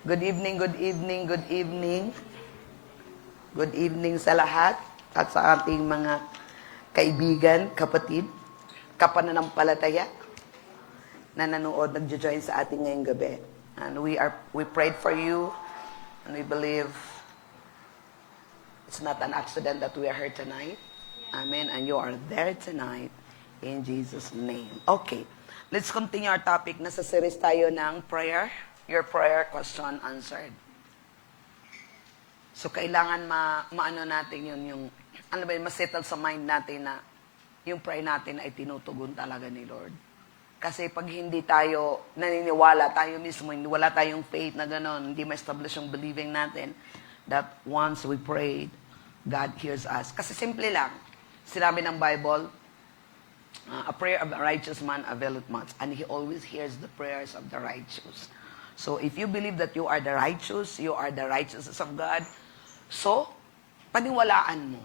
Good evening, good evening, good evening. Good evening sa lahat at sa ating mga kaibigan, kapatid, kapananampalataya na nanood, nagjo-join sa ating ngayong gabi. And we prayed for you and we believe it's not an accident that we are here tonight. Amen. And you are there tonight in Jesus' name. Okay. Let's continue our topic. Nasa series tayo ng prayer. Your prayer question answered. So, kailangan maano natin yun, ano ba yun, masettle sa mind natin na yung prayer natin ay tinutugon talaga ni Lord. Kasi pag hindi tayo naniniwala, tayo mismo, hindi wala tayong faith na gano'n, hindi ma-establish yung believing natin that once we prayed, God hears us. Kasi simple lang, sinabi ng Bible, a prayer of a righteous man availeth much, and He always hears the prayers of the righteous. So, if you believe that you are the righteous, you are the righteousness of God, so, paniwalaan mo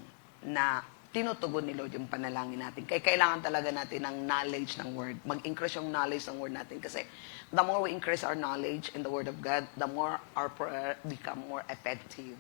na tinutugon ni Lord yung panalangin natin. Kaya kailangan talaga natin ng knowledge ng Word. Mag-increase yung knowledge ng Word natin. Kasi the more we increase our knowledge in the Word of God, the more our prayer become more effective.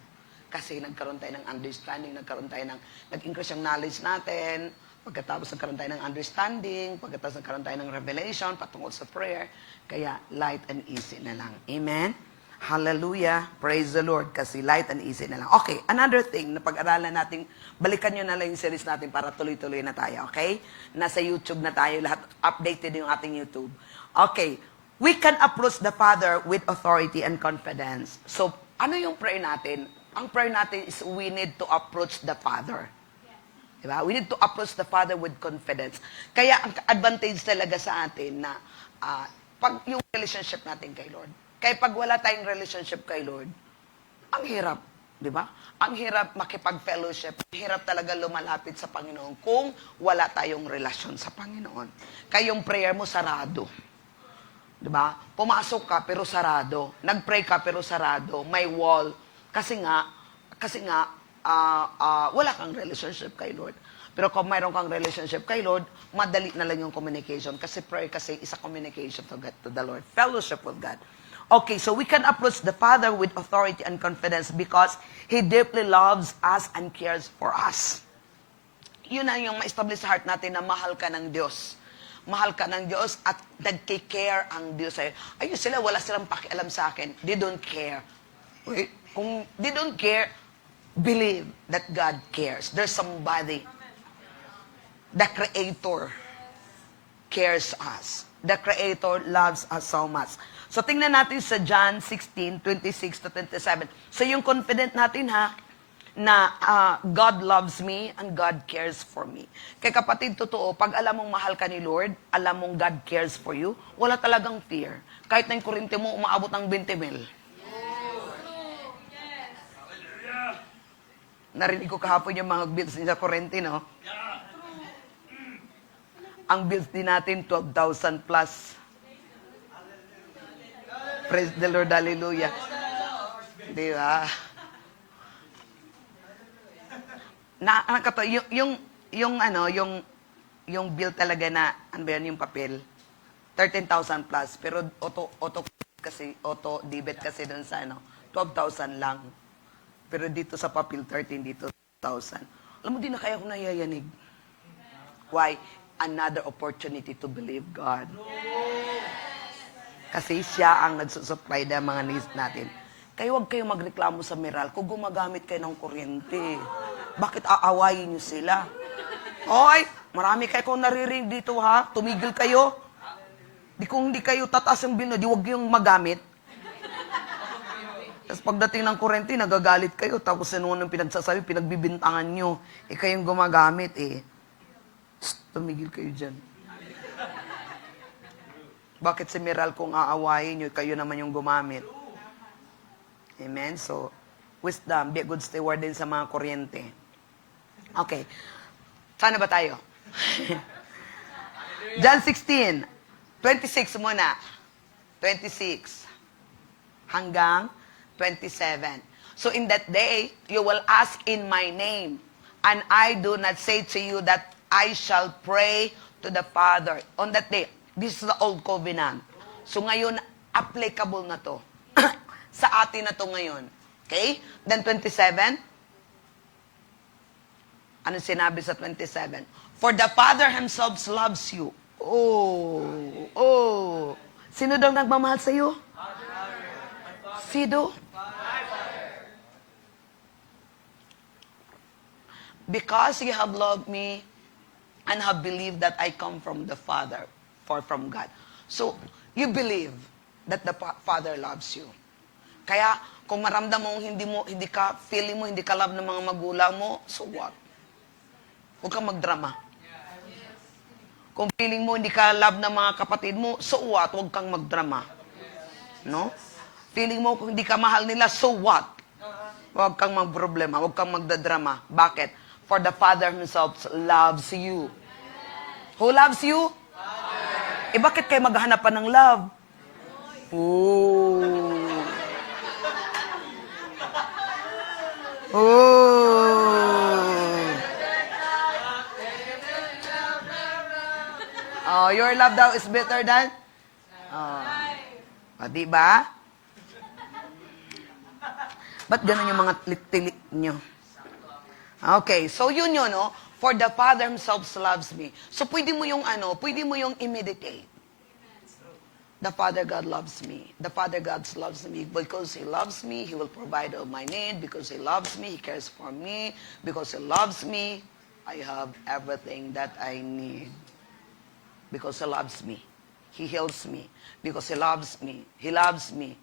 Kasi nagkaroon tayo ng understanding, nag-increase yung knowledge natin, pagkatapos nagkaroon tayo ng understanding, pagkatapos nagkaroon tayo ng revelation patungkol sa prayer, kaya light and easy na lang. Amen? Hallelujah. Praise the Lord. Kasi light and easy na lang. Okay, another thing na pag-aralan natin, balikan nyo na lang yung series natin para tuloy-tuloy na tayo, okay? Nasa YouTube na tayo, lahat updated yung ating YouTube. Okay, we can approach the Father with authority and confidence. So, ano yung prayer natin? Ang prayer natin is we need to approach the Father. Diba? We need to approach the Father with confidence. Kaya ang advantage talaga sa atin na pag yung relationship natin kay Lord. Kaya pag wala tayong relationship kay Lord, ang hirap, di ba? Ang hirap makipag-fellowship, ang hirap talaga lumalapit sa Panginoon kung wala tayong relasyon sa Panginoon. Kaya yung prayer mo sarado. Di ba? Pumasok ka pero sarado. Nag-pray ka pero sarado. May wall. Kasi nga, wala kang relationship kay Lord. Pero kung mayroon kang relationship kay Lord, madali na lang yung communication. Kasi prayer kasi is a communication to God, to the Lord. Fellowship with God. Okay, so we can approach the Father with authority and confidence because He deeply loves us and cares for us. Yun na yung ma-establish sa heart natin na mahal ka ng Diyos. Mahal ka ng Diyos at nagkikare ang Diyos sa'yo. Ayun sila, wala silang pakialam sa akin. They don't care. Wait, kung they don't care, believe that God cares. There's somebody. The Creator cares us. The Creator loves us so much. So, tingnan natin sa John 16:26-27. So, yung confident natin na God loves me and God cares for me. Kaya kapatid, totoo, pag alam mong mahal ka ni Lord, alam mong God cares for you, wala talagang fear. Kahit na yung kurente mo, umaabot ng 20 mil. Narinig ko kahapon yung mga bills sa kurente, no? Ang bills din natin, 12,000 plus. Praise the Lord, hallelujah. Di ba? Yung bill talaga na, ano ba yan, yung papel, 13,000 plus. Pero auto debit kasi dun sa 12,000 lang. Pero dito sa papel, 13, dito 1,000. Alam mo, di na kaya kong nayayanig. Why? Another opportunity to believe God. Kasi siya ang nagsusupply ng mga needs natin. Kaya huwag kayo magreklamo sa Meralco kung gumagamit kayo ng kuryente. Bakit aawayin niyo sila? Oy, marami kayo kung naririnig dito ha. Tumigil kayo. Kung hindi kayo tataas yung bill, di huwag yung magamit. Tapos pagdating ng kuryente, nagagalit kayo. Tapos ano nung pinagsasabi, pinagbibintangan nyo. Kayong gumagamit tumigil kayo dyan. Bakit si Meralco kung aawayin nyo, kayo naman yung gumamit? Amen? So, wisdom, be a good steward din sa mga kuryente. Okay. Sana ba tayo? John 16, 26 muna. 26 hanggang 27. So in that day, you will ask in my name, and I do not say to you that I shall pray to the Father. On that day, this is the old covenant. So ngayon, applicable na to. sa atin na to ngayon. Okay? Then 27. Ano sinabi sa 27? For the Father Himself loves you. Oh. Sino daw nagmamahal sa iyo? Sino? Because you have loved me and have believed that I come from the Father, for from God. So, you believe that the Father loves you. Kaya, kung maramdam mo, hindi ka, feeling mo, hindi ka love ng mga magulang mo, so what? Huwag kang magdrama. Kung feeling mo, hindi ka love ng mga kapatid mo, so what? Huwag kang magdrama. No? Feeling mo, kung hindi ka mahal nila, so what? Huwag kang magproblema, huwag kang magdadrama. Bakit? For the Father Himself loves you. Who loves you? Eh, bakit kayo maghahanap pa ng love? Oh, your love daw is better than? Di ba? Ba't ganun yung mga tilik nyo? Okay, so yun, no? For the Father Himself loves me. So pwede mo yung i-meditate. The Father God loves me. The Father God loves me. Because He loves me, He will provide all my need. Because He loves me, He cares for me. Because He loves me, I have everything that I need. Because He loves me. He heals me. Because He loves me. He loves me.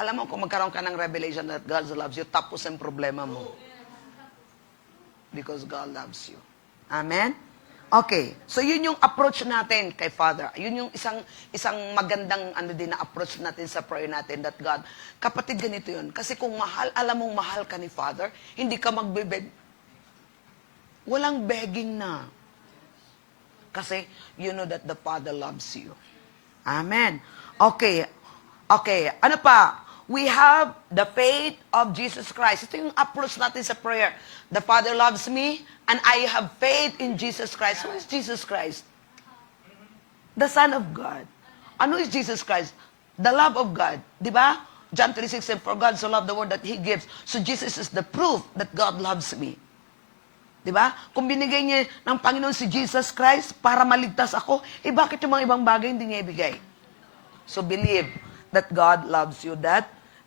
Alam mo, kung magkaroon ka ng revelation that God loves you, tapos ang problema mo. Because God loves you. Amen? Okay. So, yun yung approach natin kay Father. Yun yung isang magandang na approach natin sa prayer natin that God, kapatid, ganito yun. Kasi kung alam mong mahal ka ni Father, hindi ka magbebeg. Walang begging na. Kasi, you know that the Father loves you. Amen. Okay. Okay. Ano pa? We have the faith of Jesus Christ. Ito yung approach natin sa prayer. The Father loves me, and I have faith in Jesus Christ. Who is Jesus Christ? The Son of God. Ano is Jesus Christ? The love of God. Di ba? John 3:16, for God so loved the world that He gives. So Jesus is the proof that God loves me. Di ba? Kung binigay niya ng Panginoon si Jesus Christ para maligtas ako, bakit yung mga ibang bagay hindi niya ibigay? So believe that God loves you,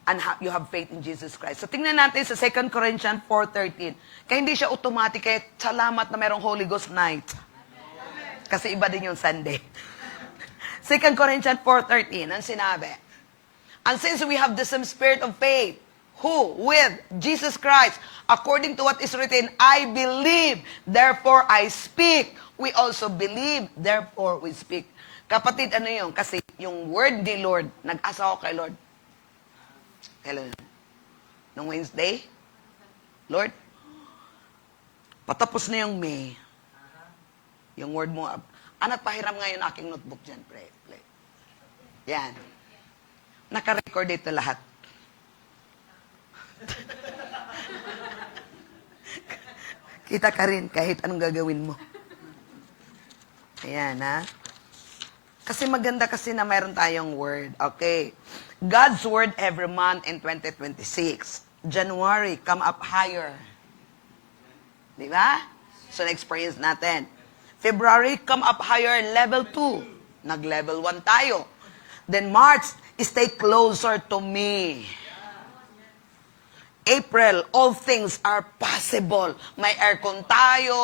and you have faith in Jesus Christ. So tingnan natin sa 2 Corinthians 4:13. Kaya hindi siya automatic, kaya salamat na merong Holy Ghost night. Kasi iba din yung Sunday. 2 Corinthians 4:13, ang sinabi, and since we have the same spirit of faith, who? With Jesus Christ, according to what is written, I believe, therefore I speak. We also believe, therefore we speak. Kapatid, ano yun? Kasi yung word ni Lord, nag-asa ako kay Lord. Kailan? Nung Wednesday? Lord, patapos na yung May. Yung word mo, anak, pahiram ngayon aking notebook dyan. Play. Yan. Naka-record ito lahat. Kita ka rin kahit anong gagawin mo. Ayan, ha? Kasi maganda kasi na mayroon tayong word. Okay. God's word every month in 2026. January, come up higher. Di ba? So, na-experience natin. February, come up higher, level 2. Nag-level 1 tayo. Then March, stay closer to me. April, all things are possible. May aircon tayo.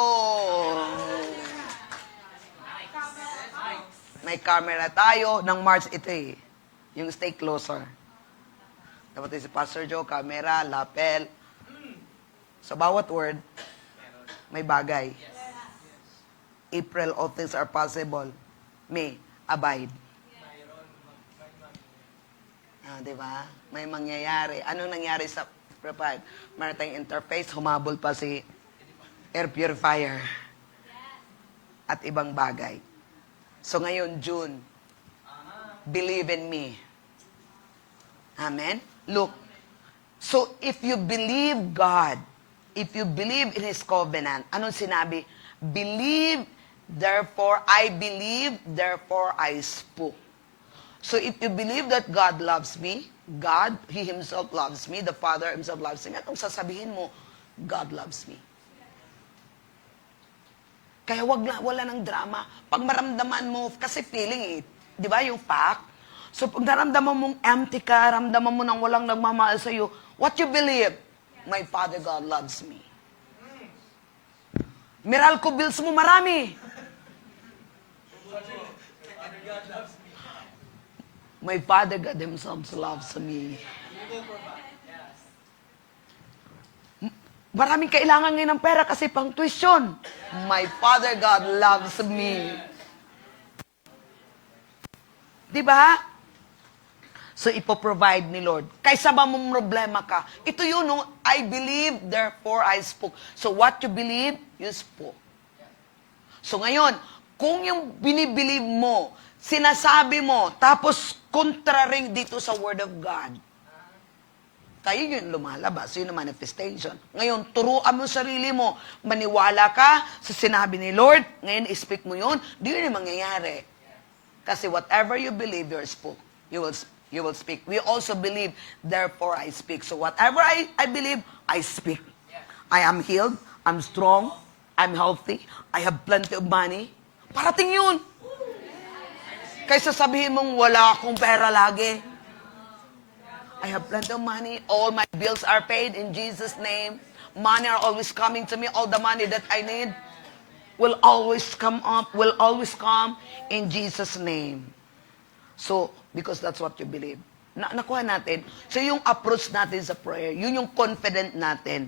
May camera tayo. Ng March, ito yung stay closer. Dapat si Pastor Joe, camera, lapel. Sa bawat word, may bagay. April, all things are possible. May, abide. Diba? May mangyayari. Anong nangyari sa Prepare? Maritime interface, humabol pa si air purifier. At ibang bagay. So ngayon, June, believe in me. Amen? Look, so if you believe God, if you believe in His covenant, anong sinabi? Believe, therefore I believe, therefore I spoke. So if you believe that God loves me, God, He Himself loves me, the Father Himself loves me, at kung sasabihin mo, God loves me. Kaya wala ng drama. Pag maramdaman mo, kasi feeling di ba yung fact? So pag naramdaman mong empty ka, ramdaman mo nang walang nagmamahal sa'yo, what you believe? My Father God loves me. Meralco bills mo marami. My Father God Himself loves me. Maraming kailangan ngayon ng pera kasi pang tuition. My Father God loves me. Diba? So, ipoprovide ni Lord. Kaysa ba mong problema ka? Ito yun, no? I believe, therefore I spoke. So, what you believe, you spoke. So, ngayon, kung yung binibilieve mo, sinasabi mo, tapos contrary dito sa Word of God, tayo yun lumalabas, yun ang manifestation. Ngayon, turuan mo sarili mo, maniwala ka sa sinabi ni Lord, ngayon, speak mo yun, di yun yung mangyayari. Kasi whatever you believe, you spoke. You will speak. We also believe, therefore I speak. So whatever I believe, I speak. I am healed, I'm strong, I'm healthy, I have plenty of money. Parating yun. Kaysa sabihin mong wala akong pera lagi. I have plenty of money, all my bills are paid in Jesus' name. Money are always coming to me, all the money that I need will always come in Jesus' name. So, because that's what you believe. Nakuha natin. So, yung approach natin sa prayer, yun yung confident natin.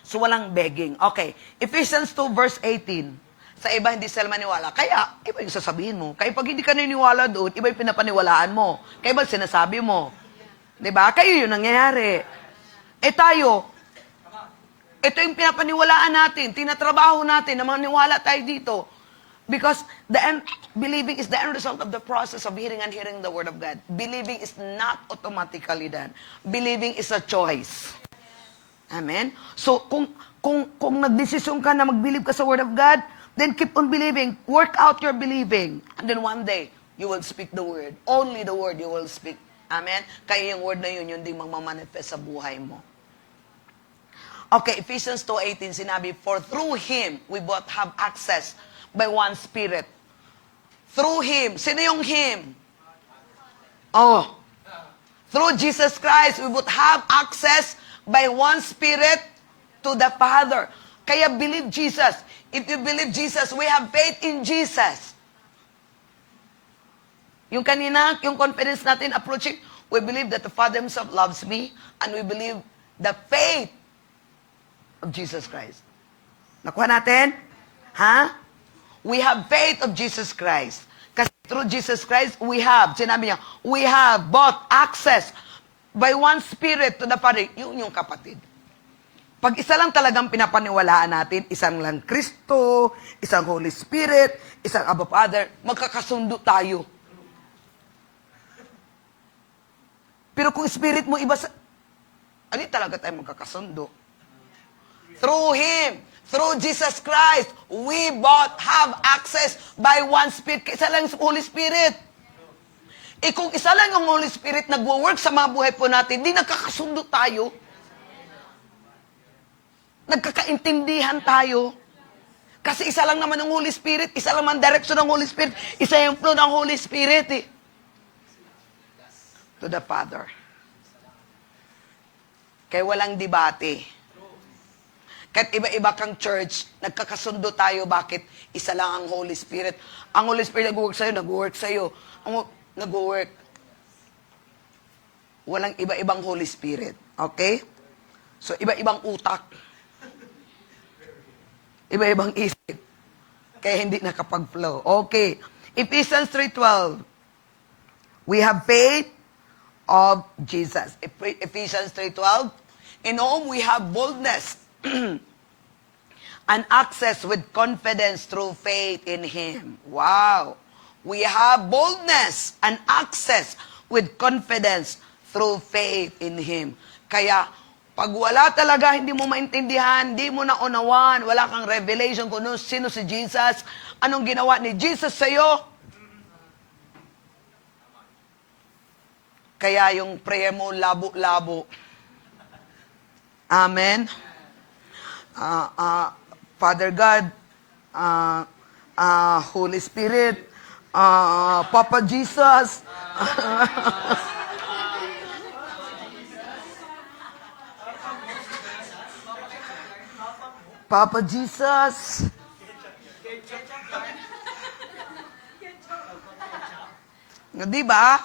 So, walang begging. Okay. Ephesians 2 verse 18. Sa iba, hindi sila maniwala. Kaya, iba yung sasabihin mo. Kaya pag hindi ka naniniwala doon, iba yung pinapaniwalaan mo. Kaya ba sinasabi mo? Diba? Kayo yun nangyayari. Tayo, ito yung pinapaniwalaan natin, tinatrabaho natin, na maniwala tayo dito. Because believing is the end result of the process of hearing and hearing the Word of God. Believing is not automatically done. Believing is a choice. Amen? So, kung nagdesisyon ka na mag-believe ka sa Word of God, then keep on believing. Work out your believing. And then one day, you will speak the Word. Only the Word you will speak. Amen? Kaya yung Word na yun, yun din magmamanifest sa buhay mo. Okay, Ephesians 2:18, sinabi, for through Him, we both have access by one Spirit. Through Him. Sino yung Him? Through Jesus Christ, we would have access by one Spirit to the Father. Kaya believe Jesus. If you believe Jesus, we have faith in Jesus. Yung kanina, yung confidence natin approaching, we believe that the Father Himself loves me, and we believe the faith of Jesus Christ. Nakuha natin? Ha? We have faith of Jesus Christ. Kasi through Jesus Christ, sinabi niya, we have both access by one Spirit to the Father. Yung kapatid. Pag isa lang talagang pinapaniwalaan natin, isang lang Kristo, isang Holy Spirit, isang Abba Father, magkakasundo tayo. Pero kung Spirit mo iba ano talaga tayo magkakasundo? Through Him, through Jesus Christ, we both have access by one Spirit. Isa lang yung Holy Spirit. Kung isa lang yung Holy Spirit nagwo-work sa mga buhay po natin, di nagkakasundo tayo. Nagkakaintindihan tayo. Kasi isa lang naman ang Holy Spirit, isa lang naman direction ng Holy Spirit, isa yung flow ng Holy Spirit. To the Father. Kaya walang debate. Kahit iba-iba kang church, nagkakasundo tayo, bakit isa lang ang Holy Spirit. Ang Holy Spirit nag-work sa'yo. Nag-work. Walang iba-ibang Holy Spirit. Okay? So, iba-ibang utak. Iba-ibang isip. Kaya hindi nakapag-flow. Okay. Ephesians 3:12. We have faith of Jesus. Ephesians 3:12. In whom we have boldness and access with confidence through faith in Him. Wow! We have boldness and access with confidence through faith in Him. Kaya, pag wala talaga, hindi mo maintindihan, hindi mo naunawan, wala kang revelation kung sino si Jesus, anong ginawa ni Jesus sa'yo, Kaya yung prayer mo, labo-labo. Amen? Father God, Holy Spirit, Papa Jesus, Papa Jesus. Di ba?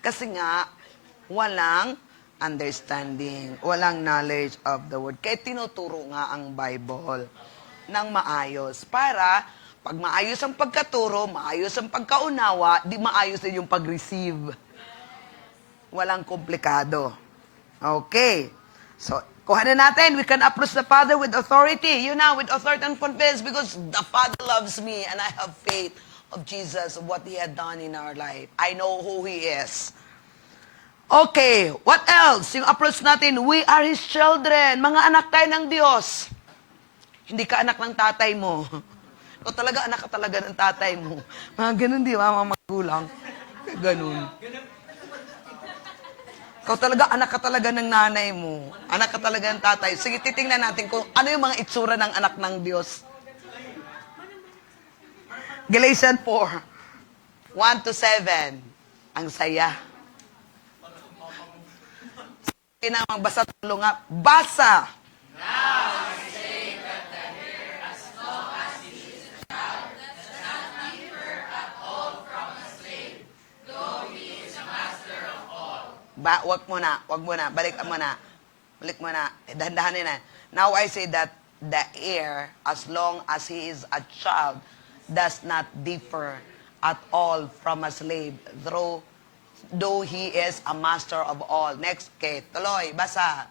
Kasi nga, walang understanding, walang knowledge of the word. Kaya tinuturo nga ang Bible ng maayos. Para, pag maayos ang pagkaturo, maayos ang pagkaunawa, di maayos din yung pag-receive. Walang komplikado. Okay. So, kuhanin natin. We can approach the Father with authority. You know, with authority and confidence because the Father loves me and I have faith of Jesus, of what He had done in our life. I know who He is. Okay, what else? Yung approach natin, we are His children. Mga anak tayo ng Diyos. Hindi ka anak ng tatay mo. O talaga, anak ka talaga ng tatay mo. Mga ganun, di ba, mga magulang? Ganun. Ikaw talaga, anak ka talaga ng nanay mo. Anak ka talaga ng tatay. Sige, titingnan natin kung ano yung mga itsura ng anak ng Diyos. Galatians 4, 1-7. Ang saya. Sige na, magbasa tulo nga. Basa! Wag mo na, balik mo na. Dahan-dahanin na. Now I say that the heir, as long as he is a child, does not differ at all from a slave, though he is a master of all. Next, okay, tuloy, basa.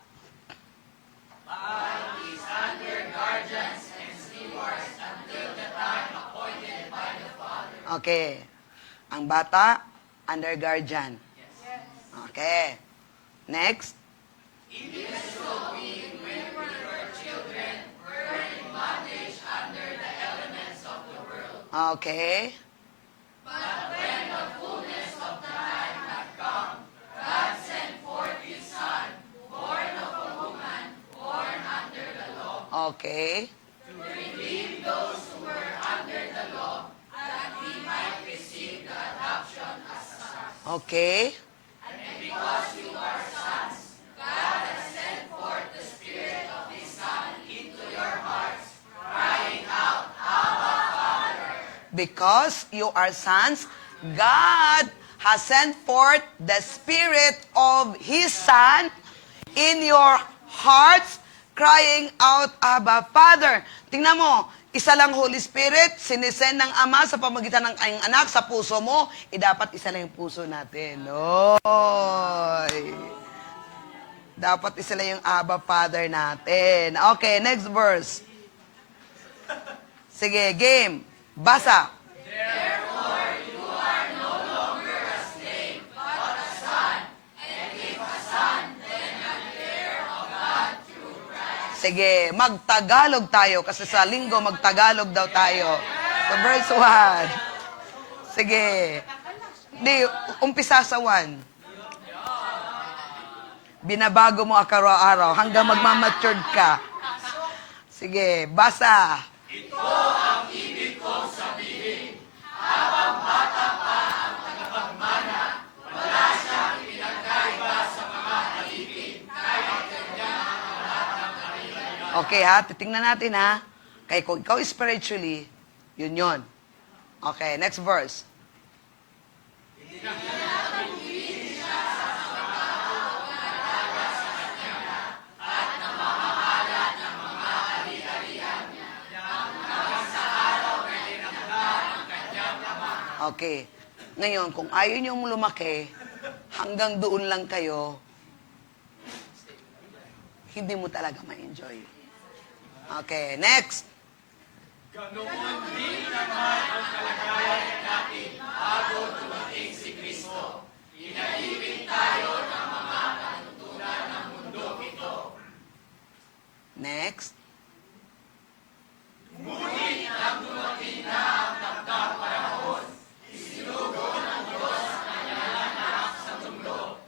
But is under guardians and stewards until the time appointed by the Father. Okay. Ang bata, under guardian. Okay. Next. In this so we, when we were children, were in bondage under the elements of the world. Okay. But when the fullness of the time had come, God sent forth His Son, born of a woman, born under the law. Okay. To redeem those who were under the law, that we might receive the adoption as sons. Okay. Because you are sons, God has sent forth the Spirit of His Son into your hearts, crying out, Abba, Father. Because you are sons, God has sent forth the Spirit of His Son in your hearts, crying out, Abba, Father. Tingnan mo, isa lang Holy Spirit, sinisend ng Ama sa pamagitan ng kanyang anak sa puso mo, dapat isa lang yung puso natin. Oy! Dapat isa lang yung Abba Father natin. Okay, next verse. Sige, game. Basa. Therefore, you are no longer a slave, but a son. And if a son, then an heir of God through Christ. Sige, magtagalog tayo kasi sa linggo magtagalog daw tayo. So verse 1. Sige. Di, umpisa sa 1. Binabago mo araw-araw hanggang magmamatured ka. Sige, basa. Ito ang ibig kong sabihin. Habang bata pa ang tagapagmana, wala siyang pinagkaiba sa mga alipin, kahit kanya ang lahat ng karamihan. Okay ha, titingnan natin ha. Kaya kung ikaw spiritually, yun. Okay, next verse. Okay. Ngayon, kung ayaw niyong lumaki, hanggang doon lang kayo, hindi mo talaga ma-enjoy. Okay, next. Ganoon din naman ang kalagayan natin bago dumating si Kristo. Inalipin tayo ng mga kanutunan ng mundo ito. Next. Ngunit nang dumating na ang takdang panahon, isinugo ng Diyos ang kanyang anak sa mundo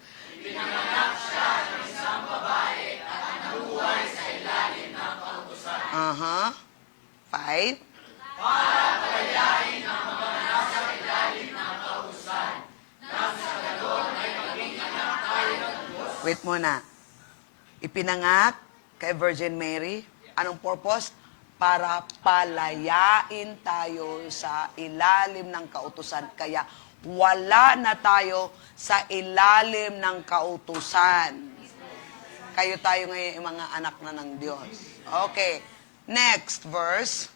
Wait muna. Ipinanganak kay Virgin Mary. Anong purpose? Para palayain tayo sa ilalim ng kautusan. Kaya wala na tayo sa ilalim ng kautusan. Kayo tayo ngayon yung mga anak na ng Diyos. Okay. Next verse.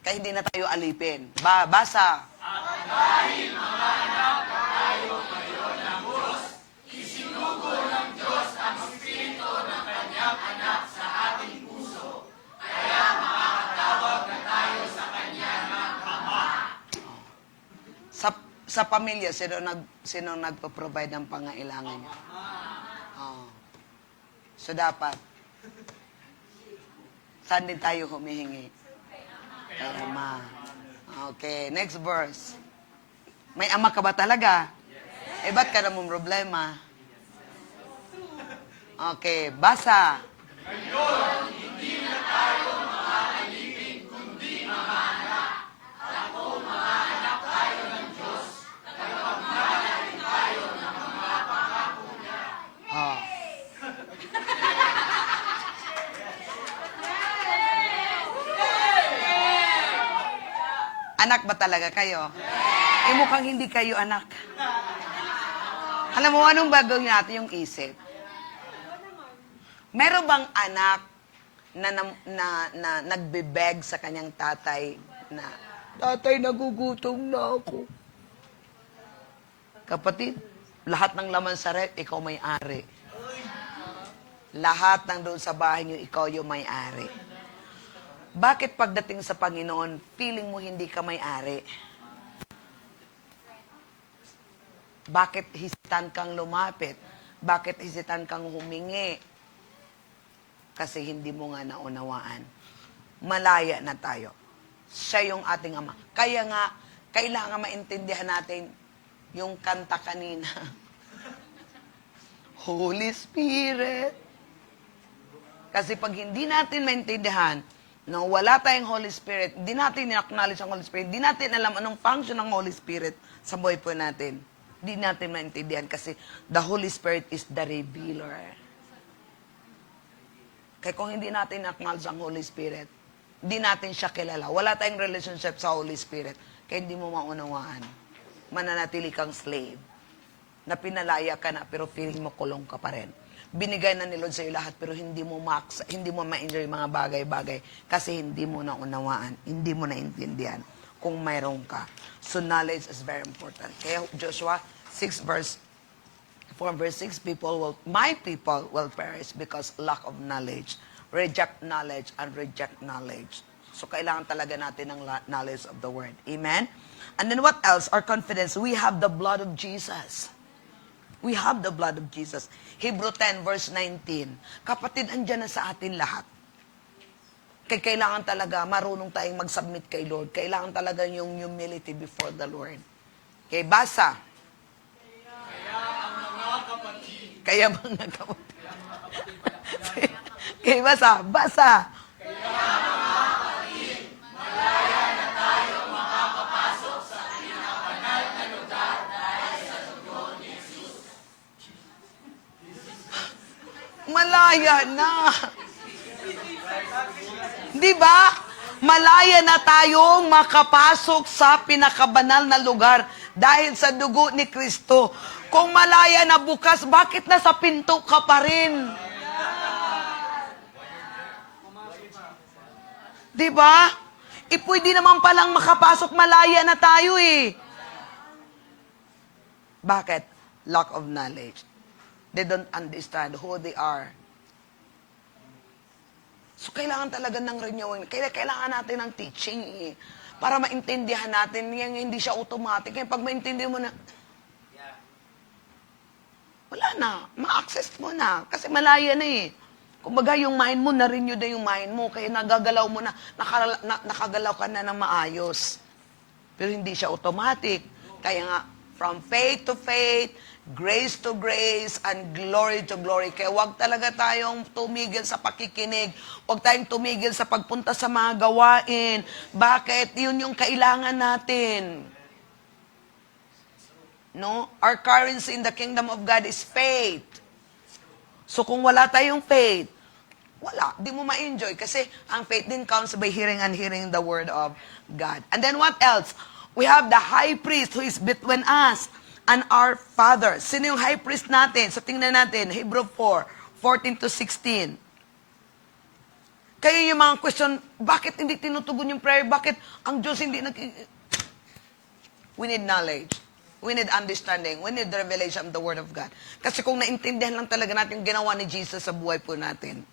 Kaya hindi na tayo alipin. Basa. At dahil mga anak tayo ngayon ng Diyos, isinugo ng Diyos ang Espiritu ng Kanyang anak sa ating puso. Kaya makakatawag na tayo sa Kanya ng Ama. Sa pamilya, sino nagpo-provide ng pangailangan niya? Oh. So dapat, saan din tayo humihingi? Kay Ama. Okay, next verse. May ama ka ba talaga? Eh, ba't ka namang problema? Okay, basa. Ngayon, hindi na tayo mga alipin, kundi mga anak. Ako, mga anak tayo ng Diyos. Nagpagmanahin tayo ng mga pangako niya. Oh. Anak ba talaga kayo? Eh, mukhang hindi kayo anak. Alam mo, anong bagawin natin yung isip? Meron bang anak na nagbe-beg sa kanyang tatay na, "Tatay, nagugutom na ako." Kapatid, lahat ng laman sa rep, ikaw may-ari. Lahat ng doon sa bahay niyo, ikaw yung may-ari. Bakit pagdating sa Panginoon, feeling mo hindi ka may-ari? Bakit hisitan kang lumapit? Bakit hisitan kang humingi? Kasi hindi mo nga naunawaan. Malaya na tayo. Siya yung ating Ama. Kaya nga, kailangan maintindihan natin yung kanta kanina. Holy Spirit. Kasi pag hindi natin maintindihan, na wala tayong Holy Spirit, hindi natin in-acknowledge ang Holy Spirit, hindi natin alam anong function ng Holy Spirit sa buhay po natin. Hindi natin maintindihan kasi the Holy Spirit is the revealer. Kaya kung hindi natin in-acknowledge ang Holy Spirit, hindi natin siya kilala. Wala tayong relationship sa Holy Spirit. Kaya hindi mo maunawaan. Mananatili kang slave. Na pinalaya ka na, pero feeling mo kulong ka pa rin. Binigay na ni Lord sa iyo lahat, pero hindi mo ma-enjoy mga bagay-bagay kasi hindi mo naunawaan, hindi mo naintindihan kung mayroon ka. So knowledge is very important. Kaya Joshua 6 verse 6, my people will perish because lack of knowledge. Reject knowledge and reject knowledge. So kailangan talaga natin ng knowledge of the word. Amen? And then what else? Our confidence. We have the blood of Jesus. We have the blood of Jesus. Hebrew 10 verse 19. Kapatid, andyan na sa atin lahat. Kailangan talaga marunong tayong mag-submit kay Lord. Kailangan talaga yung humility before the Lord. Okay, basa. Kaya mga kapatid. Okay, basa. Basa. Malaya na. Di ba? Malaya na tayong makapasok sa pinakabanal na lugar dahil sa dugo ni Kristo. Kung malaya na bukas, bakit nasa pinto ka pa rin? Di ba? Pwede naman palang makapasok, malaya na tayo eh. Bakit? Lack of knowledge. They don't understand who they are. So, kailangan talaga ng renewing. Kailangan natin ng teaching eh. Para maintindihan natin. Yan, hindi siya automatic. Kaya pag maintindihan mo na, wala na. Ma-access mo na. Kasi malaya na eh. Kumbaga yung mind mo, na-renew na yung mind mo. Kaya nagagalaw mo na, nakagalaw ka na ng maayos. Pero hindi siya automatic. Kaya nga, from faith to faith, grace to grace, and glory to glory. Kaya huwag talaga tayong tumigil sa pakikinig. Huwag tayong tumigil sa pagpunta sa mga gawain. Bakit? Yun yung kailangan natin. No? Our currency in the kingdom of God is faith. So kung wala tayong faith, wala. Di mo ma-enjoy. Kasi ang faith din comes by hearing and hearing the word of God. And then what else? We have the high priest who is between us and our Father. Sino yung high priest natin? So tingnan natin, Hebrew 4:14 to 16. Kaya yung mga question, bakit hindi tinutugon yung prayer? Bakit ang Diyos hindi We need knowledge. We need understanding. We need the revelation of the Word of God. Kasi kung naintindihan lang talaga natin yung ginawa ni Jesus sa buhay po natin,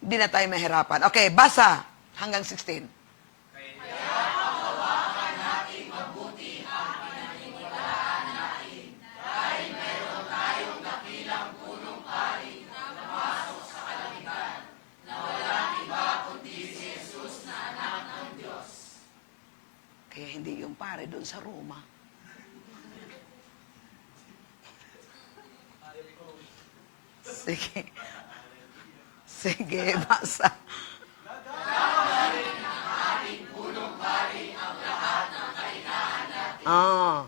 hindi na tayo mahirapan. Okay, basa hanggang 16. Kaya hindi yung pare doon sa Roma. Sige. Sige, basa. Ah.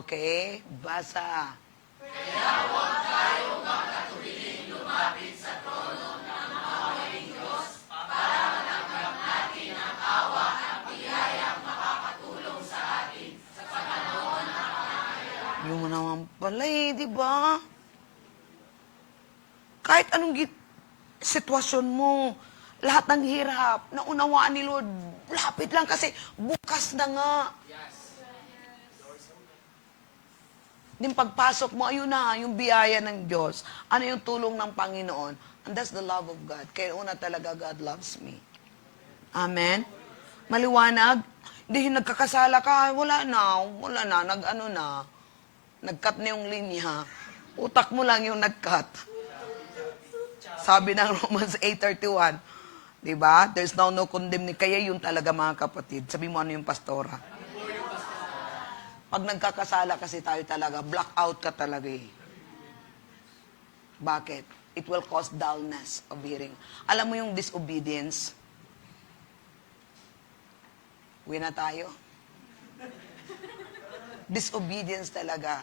Okay, basa. Yung mo naman pala di ba? Kahit anong sitwasyon mo, lahat ng hirap, naunawaan ni Lord, lapit lang kasi bukas na nga. Yung pagpasok mo, ayun na, yung biyaya ng Diyos. Ano yung tulong ng Panginoon? And that's the love of God. Kaya una talaga, God loves me. Amen? Maliwanag? Hindi yung nagkakasala ka, wala na, nag-cut na yung linya. Utak mo lang yung nag-cut. Sabi ng Romans 8:31, di ba? There's now no condemnation. Kaya yun talaga mga kapatid. Sabi mo ano yung pastora? Pag nagkakasala kasi tayo talaga, blackout ka talaga eh. Bakit? It will cause dullness of hearing. Alam mo yung disobedience? Uwi na tayo. Disobedience talaga.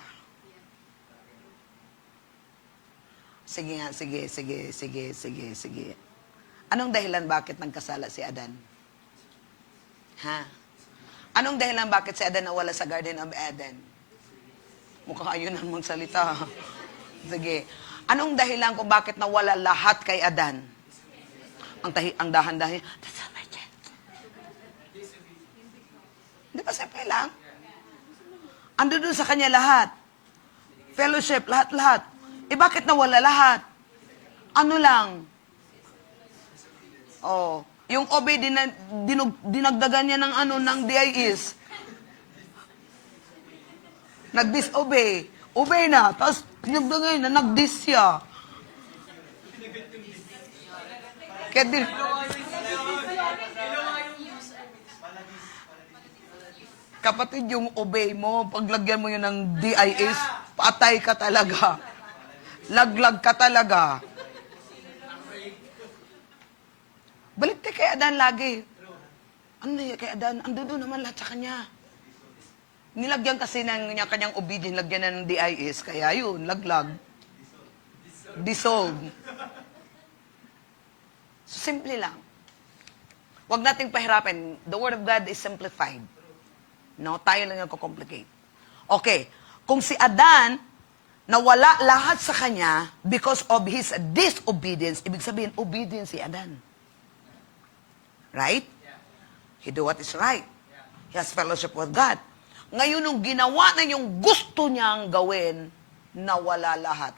Sige nga, sige. Anong dahilan bakit nagkasala si Adan? Ha? Anong dahilan bakit si Adan nawala sa Garden of Eden? Mukhang ayun ang magsalita. Sige. Anong dahilan kung bakit nawala lahat kay Adan? Ang dahan-dahan. Di ba simple lang? Ando doon sa kanya lahat. Fellowship, lahat-lahat. Eh bakit nawala lahat? Ano lang? Oh, yung obey dinagdagan niya ng DIS. Nag-disobey. Obey na, tapos dinagdagan na, nag-dis siya. Kaya kapatid, yung obey mo, paglagyan mo yun ng DIS, patay ka talaga. Laglag ka talaga. Balik tayo kay Adan lagi. Ano na kay Adan? Ando doon naman lahat sa kanya. Nilagyan kasi ng kanyang obedience, lagyan na ng DIS, kaya yun, laglag. Dissolve. So, simple lang. Huwag nating pahirapin. The Word of God is simplified. No? Tayo lang yung complicate. Okay. Kung si Adan, nawala lahat sa kanya because of his disobedience, ibig sabihin, obedience si Adan. Right? He do what is right. He has fellowship with God. Ngayon, nung ginawa na yung gusto niyang gawin, nawala lahat.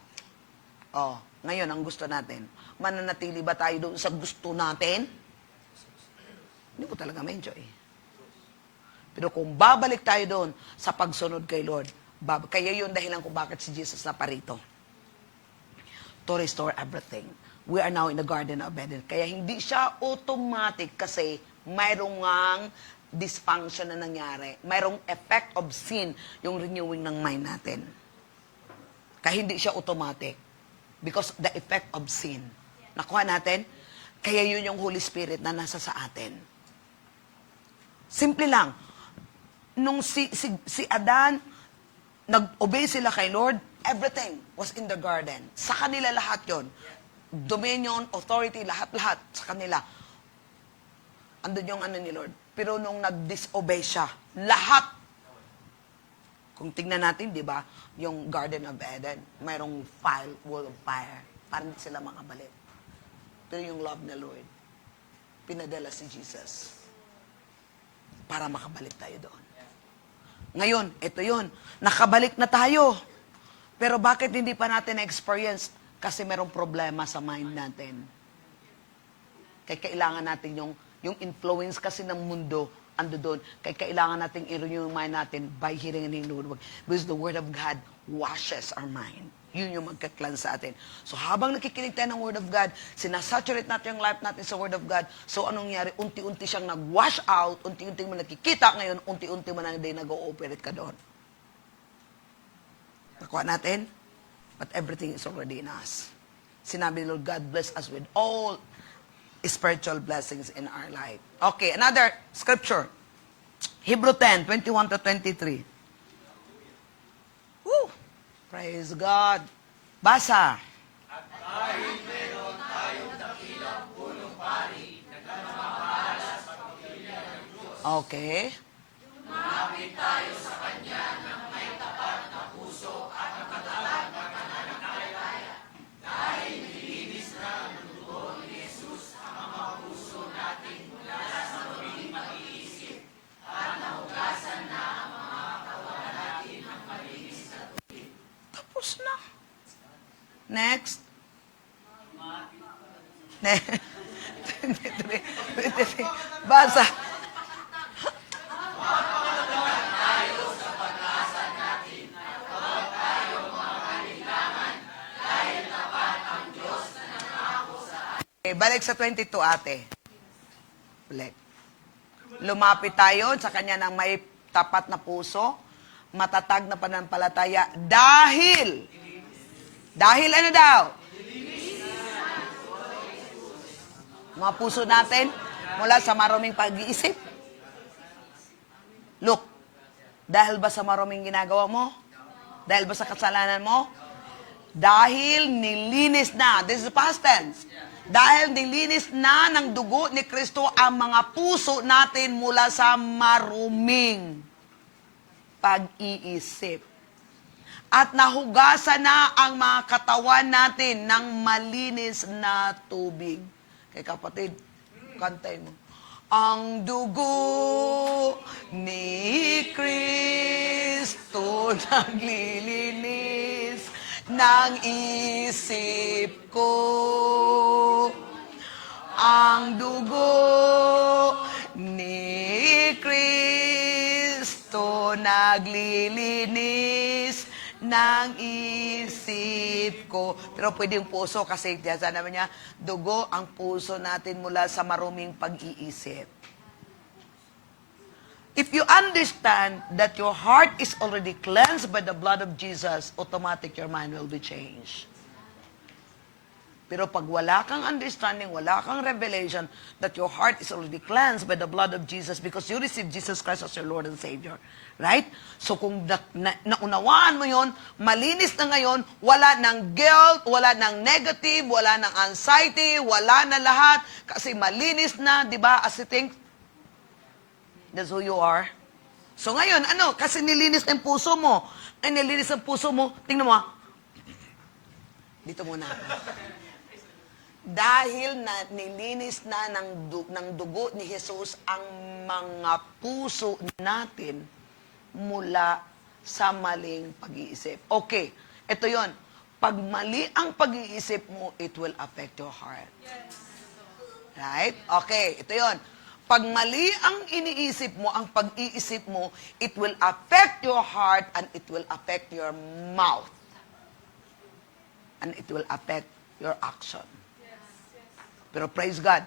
Oh, ngayon, ang gusto natin. Mananatili ba tayo doon sa gusto natin? Hindi ko talaga ma-enjoy. Pero kung babalik tayo doon sa pagsunod kay Lord, kaya yun dahilan kung bakit si Jesus na parito. To restore everything. We are now in the Garden of Eden. Kaya hindi siya automatic kasi mayroong ngang dysfunction na nangyari. Mayroong effect of sin yung renewing ng mind natin. Kaya hindi siya automatic. Because the effect of sin Nakuha natin? Kaya yun yung Holy Spirit na nasa sa atin. Simple lang. Nung si Adan, nag-obey sila kay Lord, everything was in the garden. Sa kanila lahat yon. Dominion, authority, lahat-lahat sa kanila. Andun yung ano ni Lord. Pero nung nag-disobey siya, lahat. Kung tingnan natin, di ba, yung Garden of Eden, mayroong wall of fire. Parang hindi sila makabalik. Pero yung love na Lord, pinadala si Jesus para makabalik tayo doon. Ngayon, ito yun. Nakabalik na tayo. Pero bakit hindi pa natin na-experience? Kasi merong problema sa mind natin. Kaya kailangan natin yung influence kasi ng mundo, ando doon. Kaya kailangan natin i-renew yung mind natin by hearing and hearing the word. Because the word of God washes our mind. Yun yung magka-cleanse sa atin. So habang nakikinig tayo ng word of God, sinasaturate natin yung life natin sa word of God. So anong nangyari? Unti-unti siyang nag-wash out, unti-unti mo nakikita ngayon, unti-unti mo na hindi nag-ooperate ka doon. Nakuha natin? But everything is already in us. Sinabi ni Lord, God bless us with all spiritual blessings in our life. Okay, another scripture. Hebrew 10, 21 to 23. Woo! Praise God. Basa. At dahil meron tayong dakilang punong pari na namamahala sa pagpilihan ng Diyos, Okay. lumapit tayo sa Kanya ng may tapat na puso at ang katatag na pananampalataya. Dahil nilinis na ng dugo ni Jesus ang mga puso natin mula sa maling pag-iisip at nahugasan na ang mga katawan natin ng malinis na tubig. Tapos na. Next. Next. 23. Basa. Okay, balik sa 22, ate. Balik. Lumapit tayo sa kanya ng may tapat na puso, matatag na pananampalataya, dahil ano daw? Mga puso natin, mula sa maruming pag-iisip. Look, dahil ba sa maruming ginagawa mo? Dahil ba sa kasalanan mo? Dahil nilinis na, this is past tense, dahil nilinis na ng dugo ni Kristo ang mga puso natin mula sa maruming pag-iisip. At nahugasan na ang mga katawan natin ng malinis na tubig. Kay kapatid, kantay mo. Ang dugo ni Kristo naglilinis ng isip ko. Ang dugo ni Kristo naglilinis ng isip ko. Pero pwede yung puso kasi diyan naman niya, dugo ang puso natin mula sa maruming pag-iisip. If you understand that your heart is already cleansed by the blood of Jesus, automatic your mind will be changed. Pero pag wala kang understanding, wala kang revelation that your heart is already cleansed by the blood of Jesus because you received Jesus Christ as your Lord and Savior. Right? So kung naunawaan mo yon, malinis na ngayon, wala ng guilt, wala ng negative, wala ng anxiety, wala na lahat. Kasi malinis na, di ba? As you think, that's who you are. So ngayon, kasi nilinis ng puso mo. Ay, nilinis ng puso mo, tingnan mo. Dito muna. Dahil na nilinis na ng dugo ni Jesus ang mga puso natin mula sa maling pag-iisip. Okay, ito yon. Pag mali ang pag-iisip mo, it will affect your heart. Right? Okay, ito yon. Pag mali ang iniisip mo, ang pag-iisip mo, it will affect your heart and it will affect your mouth. And it will affect your action. Pero praise God,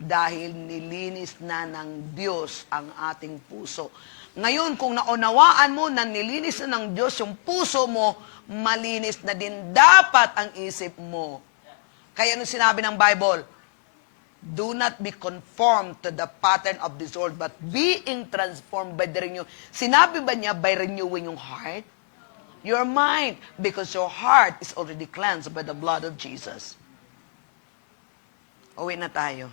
dahil nilinis na ng Diyos ang ating puso. Ngayon, kung naunawaan mo na nilinis na ng Diyos yung puso mo, malinis na din dapat ang isip mo. Kaya nung sinabi ng Bible, do not be conformed to the pattern of this world, but being transformed by the renew. Sinabi ba niya by renewing yung heart? Your mind, because your heart is already cleansed by the blood of Jesus. Uwi na tayo.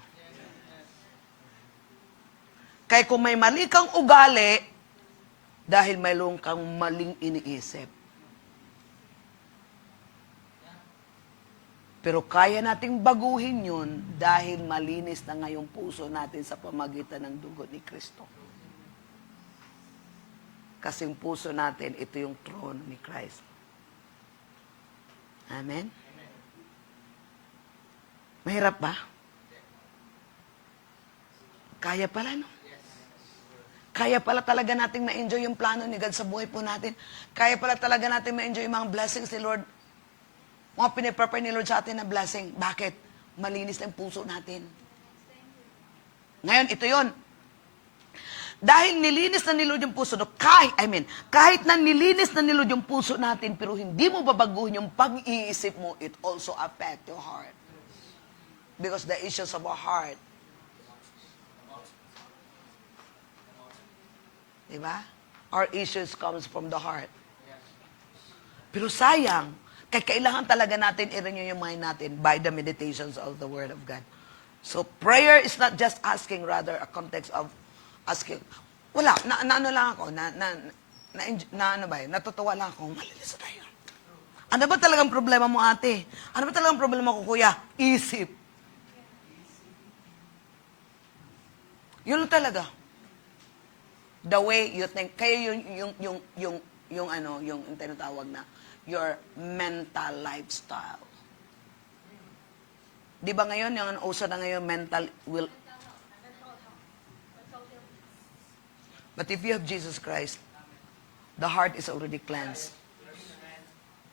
Kaya kung may mali kang ugali, dahil mayroon kang maling iniisip. Pero kaya nating baguhin yun dahil malinis na ngayong puso natin sa pamagitan ng dugo ni Kristo. Kasi yung puso natin, ito yung trono ni Christ. Amen? Mahirap ba? Kaya pala, no? Kaya pala talaga nating ma-enjoy yung plano ni God sa buhay po natin. Kaya pala talaga nating ma-enjoy yung mga blessings ni Lord. Mga piniprepare ni Lord sa atin na blessing. Bakit? Malinis na yung puso natin. Ngayon, ito yon. Dahil nilinis na ni Lord yung puso, kahit na nilinis na ni Lord yung puso natin, pero hindi mo babaguhin yung pag-iisip mo, it also affect your heart. Because the issues of our heart, diba? Our issues comes from the heart. Pero sayang, kailangan talaga natin i-renew yung mind natin by the meditations of the Word of God. So, prayer is not just asking, rather a context of asking. Wala, ano lang ako, natutuwa lang ako, malilis na tayo. Ano ba talagang problema mo, ate? Ano ba talagang problema ko, kuya? Isip. Yun talaga. The way you think, kaya yung tinatawag na, your mental lifestyle. Di ba ngayon, yung uso na ngayon, mental will. But if you have Jesus Christ, the heart is already cleansed.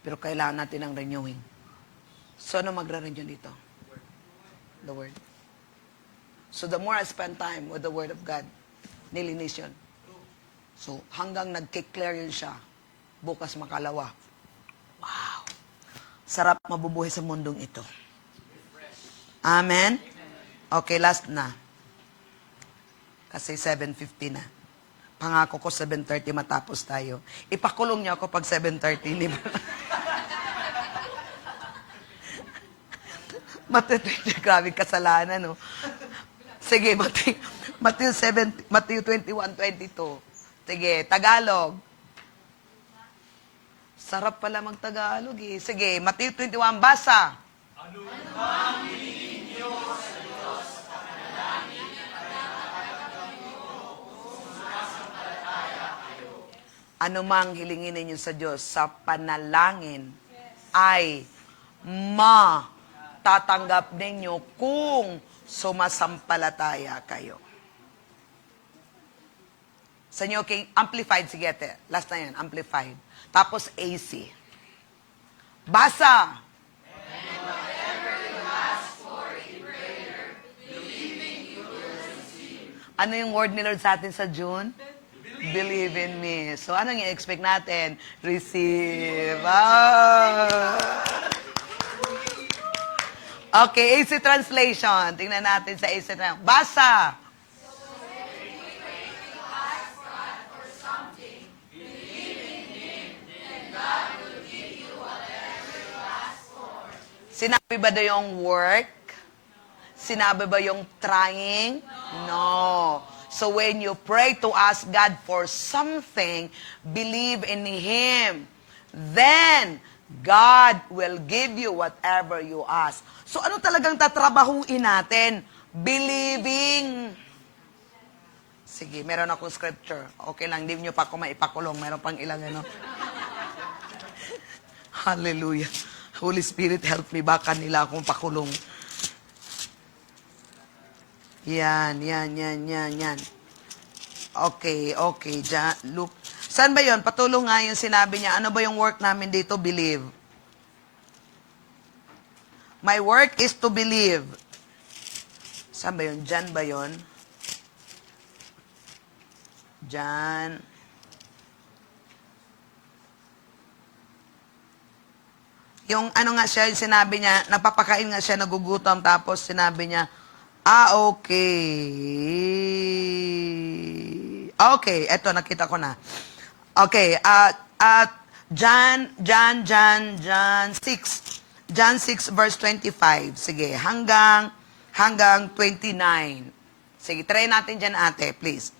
Pero kailangan natin ng renewing. So, ano magra-renew dito? The Word. So, the more I spend time with the Word of God, nilinis yun. So, hanggang nag-clear yun siya, bukas makalawa. Wow! Sarap mabubuhay sa mundong ito. Amen? Okay, last na. Kasi 7:50 na. Pangako ko 7:30 matapos tayo. Ipakulong niyo ako pag 7:30, di ba? Grabe kasalanan, no? Sige, Matthew 21:22. Sige, Tagalog. Sarap pala mag-Tagalog eh. Sige, Matthew 21, basa. Ano bang hilingin niyo sa Diyos sa panalangin at nakakalagam niyo kung sumasampalataya kayo? Ano mang hilingin ninyo sa Diyos sa panalangin ay matatanggap ninyo kung sumasampalataya kayo. Sa inyo, okay, amplified, sige, last na yan, amplified. Tapos AC. Basa! And whatever you ask for in prayer, believing you will receive. Ano yung word ni Lord sa atin sa June? Believe in me. So, anong i-expect natin? Receive. Okay, AC translation. Tingnan natin sa AC translation. Basa! Sinabi ba daw yung work? Sinabi ba yung trying? No. So when you pray to ask God for something, believe in Him. Then, God will give you whatever you ask. So ano talagang tatrabahuin natin? Believing. Sige, meron akong scripture. Okay lang, hindi nyo pa ako maipakulong. Meron pang ilang ano. Hallelujah. Holy Spirit, help me. Baka nila akong pakulong. Yan. Okay. Look. Saan ba yun? Patulong nga yung sinabi niya. Ano ba yung work namin dito? Believe. My work is to believe. Saan ba yun? Jan ba yun? Jan. Yung ano nga siya, yung sinabi niya, nagpapakain nga siya, nagugutom, tapos sinabi niya, okay. Okay, eto, nakita ko na. Okay, John 6. John 6 verse 25. Sige, hanggang 29. Sige, try natin dyan, ate, please.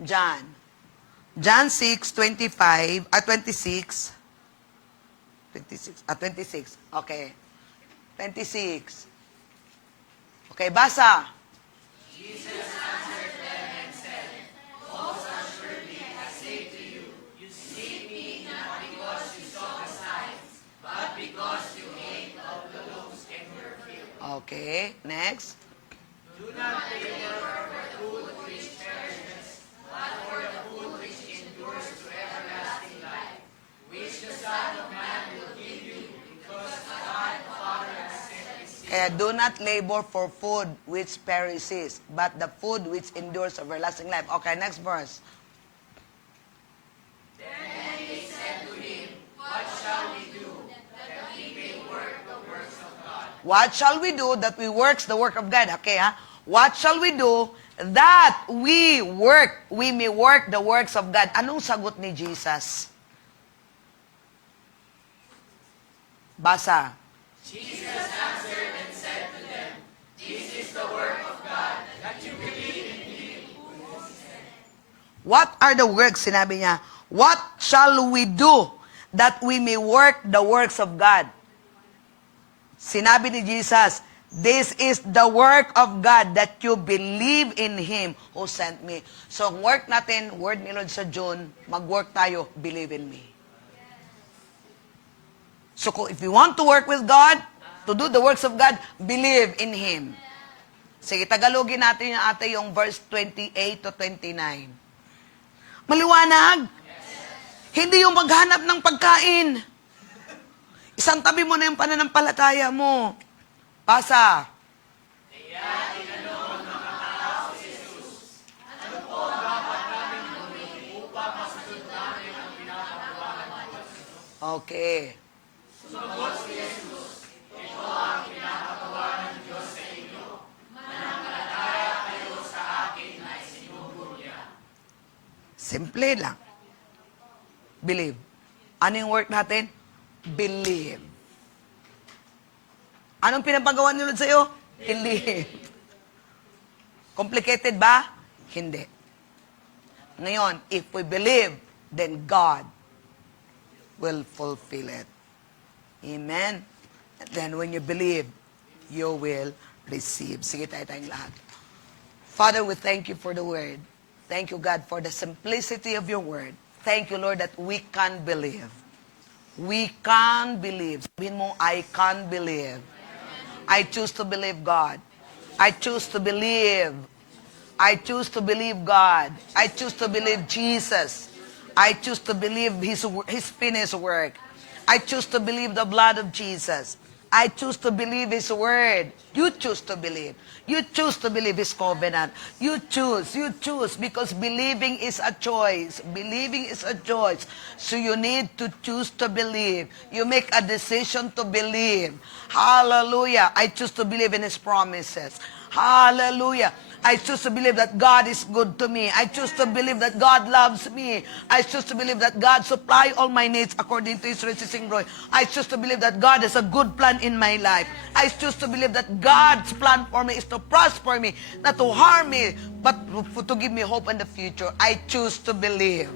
John 6:25 26. 26. Okay. 26. Okay, basa. Okay, next. Kaya do not labor for food which perishes, but the food which endures everlasting life. Okay, next verse. What shall we do that we works the work of God? Okay, ha? What shall we do that we may work the works of God? Anong sagot ni Jesus? Basa. What are the works? Sinabi niya, what shall we do that we may work the works of God? Sinabi ni Jesus, this is the work of God, that you believe in Him who sent me. So, ang work natin, word ni Lord sa June, mag-work tayo, believe in me. So, if you want to work with God, to do the works of God, believe in Him. Sige, Tagalogin natin yung ate yung verse 28 to 29. Maliwanag? Hindi yung maghanap ng pagkain. Isang tabi mo na yung pananampalataya mo. Basa. Okay. Simple lang. Believe. Ano yung work natin? Believe. Anong pinapagawa ni Lord sa'yo? Believe. Complicated ba? Hindi. Ngayon, if we believe, then God will fulfill it. Amen? And then when you believe, you will receive. Sige tayong lahat. Father, we thank you for the word. Thank you, God, for the simplicity of your word. Thank you, Lord, that we can believe. We can believe. Sabihin mo, I can believe. I choose to believe God. I choose to believe. I choose to believe God. I choose to believe Jesus. I choose to believe His finished work. I choose to believe the blood of Jesus. I choose to believe His word. You choose to believe. You choose to believe His covenant. You choose, because believing is a choice. Believing is a choice. So you need to choose to believe. You make a decision to believe. Hallelujah. I choose to believe in His promises. Hallelujah. I choose to believe that God is good to me. I choose to believe that God loves me. I choose to believe that God supply all my needs according to His riches in glory. I choose to believe that God has a good plan in my life. I choose to believe that God's plan for me is to prosper me, not to harm me, but to give me hope in the future. I choose to believe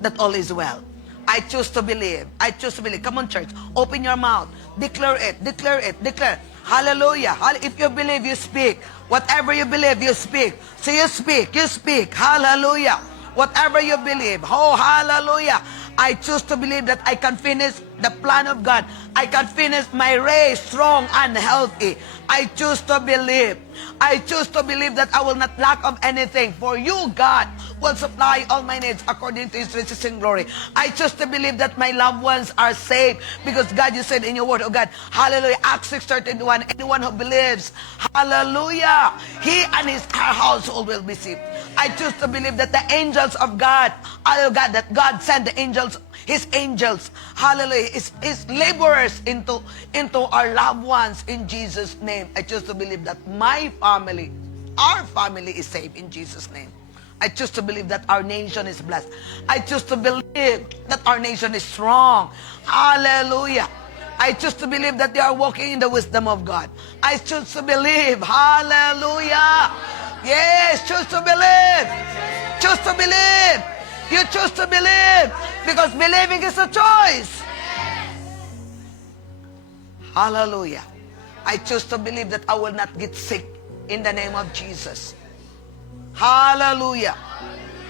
that all is well. I choose to believe. I choose to believe. Come on, church. Open your mouth. Declare it. Declare it. Declare. Hallelujah. If you believe, you speak. Whatever you believe, you speak. So you speak. You speak. Hallelujah. Whatever you believe. Oh, hallelujah. I choose to believe that I can finish the plan of God. I can finish my race strong and healthy. I choose to believe. I choose to believe that I will not lack of anything. For you, God, will supply all my needs according to His riches in glory. I choose to believe that my loved ones are saved because God, you said in your word, oh God, hallelujah, Acts 6:31, anyone who believes, hallelujah, he and his household will be saved. I choose to believe that the angels of God, oh God, that God sent the angels, His angels, hallelujah, His laborers into our loved ones in Jesus' name. I choose to believe that my family, our family is saved in Jesus' name. I choose to believe that our nation is blessed. I choose to believe that our nation is strong. Hallelujah. I choose to believe that they are walking in the wisdom of God. I choose to believe. Hallelujah. Yes, choose to believe. Choose to believe. You choose to believe because believing is a choice. Hallelujah. I choose to believe that I will not get sick in the name of Jesus. Hallelujah.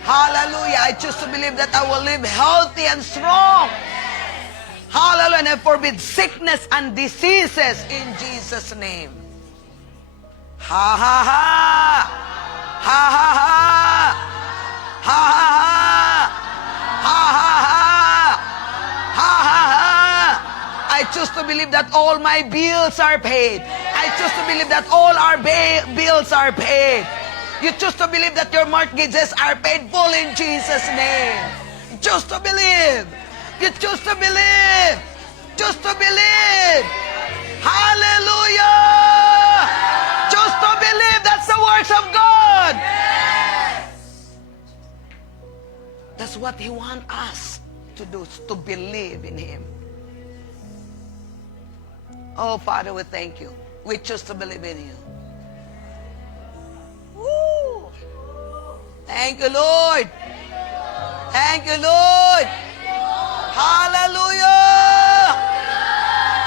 Hallelujah. I choose to believe that I will live healthy and strong. Hallelujah. And I forbid sickness and diseases in Jesus' name. Ha ha ha. Ha ha ha. Ha ha ha. Ha ha ha. Ha ha ha. I choose to believe that all my bills are paid. I choose to believe that all our bills are paid. You choose to believe that your mortgages are paid full in Jesus' name. Choose to believe. You choose to believe. Choose to believe. Hallelujah. Choose to believe. That's the works of God. That's what He wants us to do, to believe in Him. Oh, Father, we thank You. We choose to believe in You. Woo. Thank You, Lord. Thank You, Lord. Hallelujah.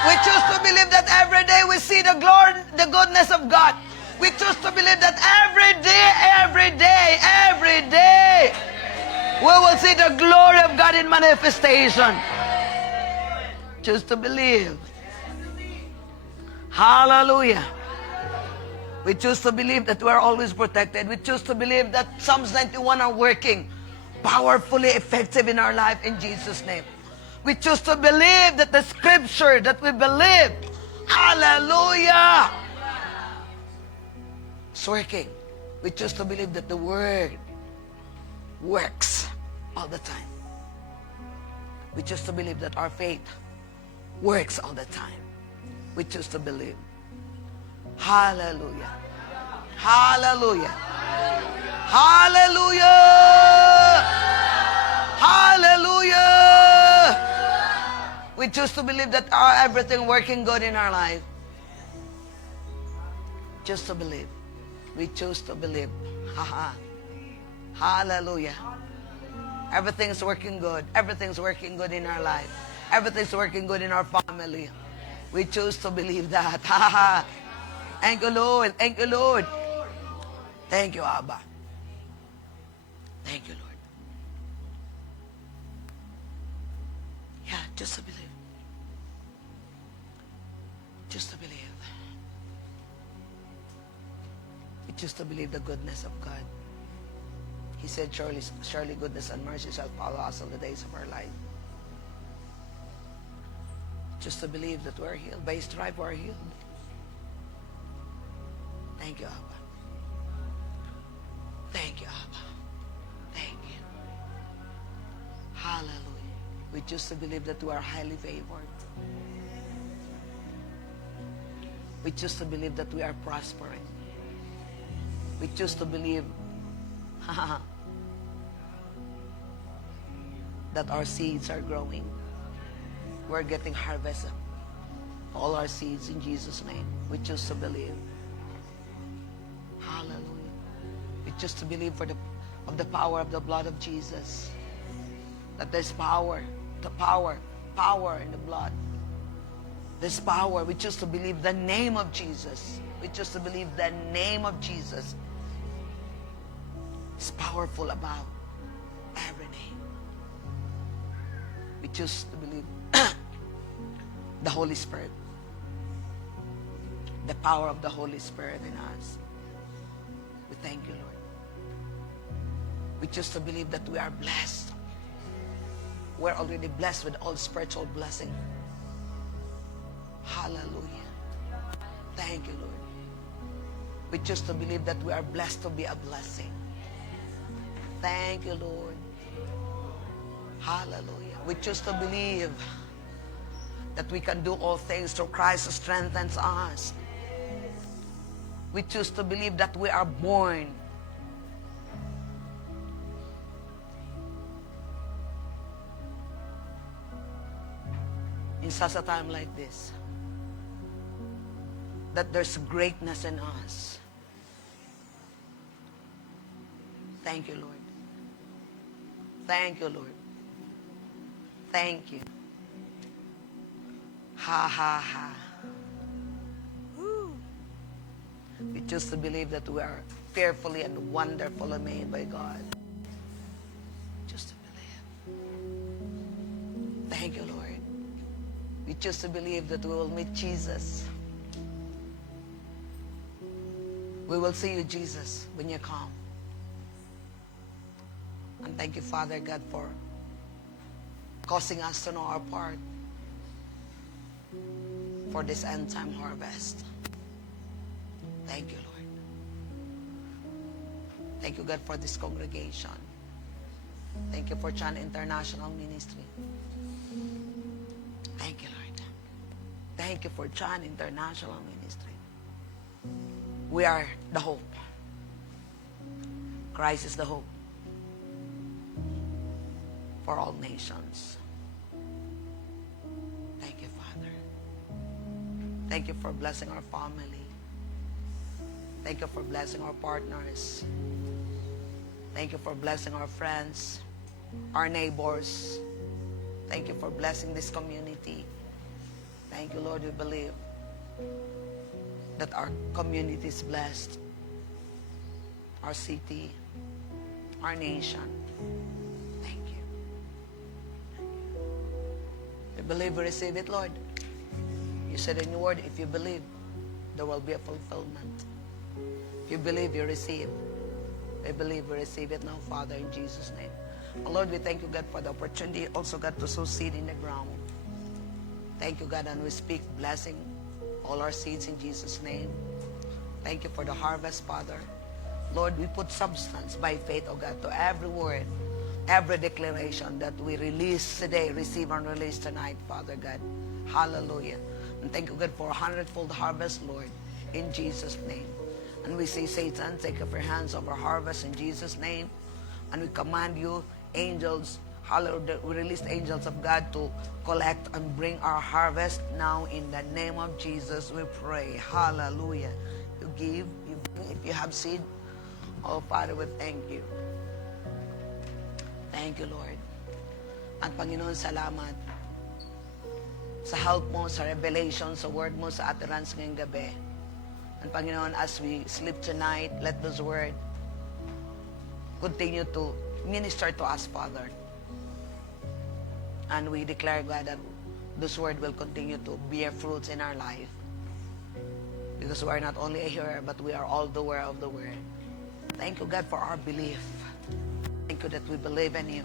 We choose to believe that every day we see the glory, the goodness of God. We choose to believe that every day, we will see the glory of God in manifestation. Choose to believe. Hallelujah. We choose to believe that we are always protected. We choose to believe that Psalms 91 are working powerfully effective in our life in Jesus' name. We choose to believe that the scripture that we believe, hallelujah, is working. We choose to believe that the word works all the time. We choose to believe that our faith works all the time. We choose to believe. Hallelujah. Hallelujah. Hallelujah. Hallelujah. We choose to believe that everything working good in our life. Choose to believe. We choose to believe. Hallelujah. Everything's working good. Everything's working good in our life. Everything's working good in our family. We choose to believe that. Thank You, Lord. Thank You, Lord. Thank You, Abba. Thank You, Lord. Yeah, just to believe. Just to believe. We choose to believe the goodness of God. He said, surely goodness and mercy shall follow us all the days of our life. Just to believe that we're healed. By His stripe we're healed. Thank You, Abba. Thank You, Abba. Thank You. Hallelujah. We choose to believe that we are highly favored. We choose to believe that we are prospering. We choose to believe that our seeds are growing. We're getting harvest all our seeds in Jesus' name. We choose to believe. Hallelujah. We choose to believe of the power of the blood of Jesus. That there's power in the blood. There's power. We choose to believe the name of Jesus. We choose to believe the name of Jesus is powerful above every name. We choose to believe the Holy Spirit. The power of the Holy Spirit in us. We thank You, Lord. We choose to believe that we are blessed. We're already blessed with all spiritual blessing. Hallelujah. Thank you, Lord. We choose to believe that we are blessed to be a blessing. Thank you, Lord. Hallelujah. We choose to believe that we can do all things through Christ who strengthens us. We choose to believe that we are born in such a time like this, that there's greatness in us. Thank you, Lord. Thank you, Lord. Thank you. Ha, ha, ha. Woo. We choose to believe that we are fearfully and wonderfully made by God. Just to believe. Thank you, Lord. We choose to believe that we will meet Jesus. We will see you, Jesus, when you come. And thank you, Father God, for causing us to know our part for this end time harvest. Thank you, Lord. Thank you, God, for this congregation. Thank you for Chan International Ministry. Thank you, Lord. Thank you for Chan International Ministry. We are the hope. Christ is the hope for all nations. Thank you, Father. Thank you for blessing our family. Thank you for blessing our partners. Thank you for blessing our friends, our neighbors. Thank you for blessing this community. Thank you, Lord. We believe that our community is blessed, our city, our nation. Thank you. We believe we receive it, Lord. You said in your word, if you believe, there will be a fulfillment. If you believe, you receive. I believe we receive it now, Father, in Jesus' name. Oh, Lord, we thank you, God, for the opportunity also, God, to sow seed in the ground. Thank you, God, and we speak blessing all our seeds in Jesus' name. Thank you for the harvest, Father. Lord, we put substance by faith, oh God, to every word, every declaration that we release today, receive and release tonight, Father God. Hallelujah. And thank you, God, for a 100-fold harvest, Lord, in Jesus' name. And we say, Satan, take off your hands over harvest in Jesus' name. And we command you, angels, hallelujah, we release the angels of God to collect and bring our harvest now in the name of Jesus. We pray. Hallelujah. You give, you bring, if you have seed. Oh, Father, we thank you. Thank you, Lord. At Panginoon, salamat sa help mo, sa revelation, sa word mo, sa utterance ngayong gabi. And Panginoon, as we sleep tonight, let this word continue to minister to us, Father. And we declare, God, that this word will continue to bear fruits in our life. Because we are not only a hearer, but we are all doer of the word. Thank you, God, for our belief. Thank you that we believe in you.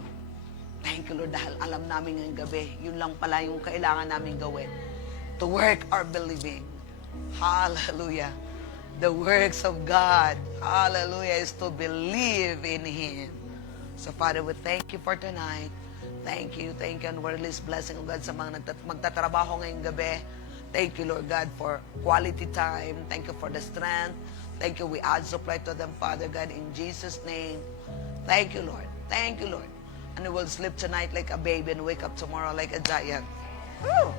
Thank you, Lord, dahil alam namin ngayong gabi, yun lang pala yung kailangan namin gawin. To work our believing. Hallelujah. The works of God, hallelujah, is to believe in Him. So, Father, we thank you for tonight. Thank you, and we release blessing of God sa mga magtatrabaho ngayong gabi. Thank you, Lord God, for quality time. Thank you for the strength. Thank you, we add supply to them, Father God, in Jesus' name. Thank you, Lord. Thank you, Lord. And we will sleep tonight like a baby and wake up tomorrow like a giant. Woo!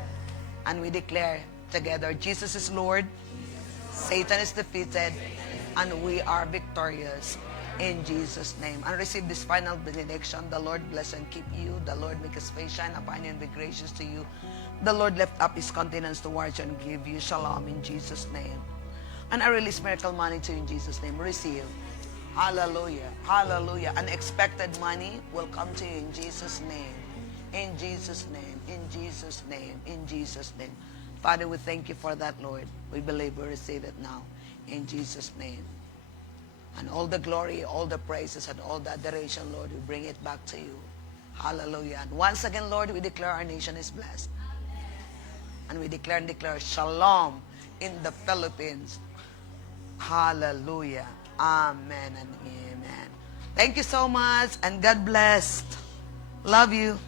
And we declare together, Jesus is Lord, Satan is defeated, and we are victorious in Jesus' name. And receive this final benediction. The Lord bless and keep you. The Lord make His face shine upon you and be gracious to you. The Lord lift up His countenance towards you and give you shalom in Jesus' name. And I release miracle money to you in Jesus' name. Receive. Hallelujah. Hallelujah. Unexpected money will come to you in Jesus' name. In Jesus' name. In Jesus' name. In Jesus' name. Father, we thank you for that, Lord. We believe we receive it now. In Jesus' name. And all the glory, all the praises, and all the adoration, Lord, we bring it back to you. Hallelujah. And once again, Lord, we declare our nation is blessed. And we declare shalom in the Philippines. Hallelujah. Amen and amen. Thank you so much, and God bless. Love you.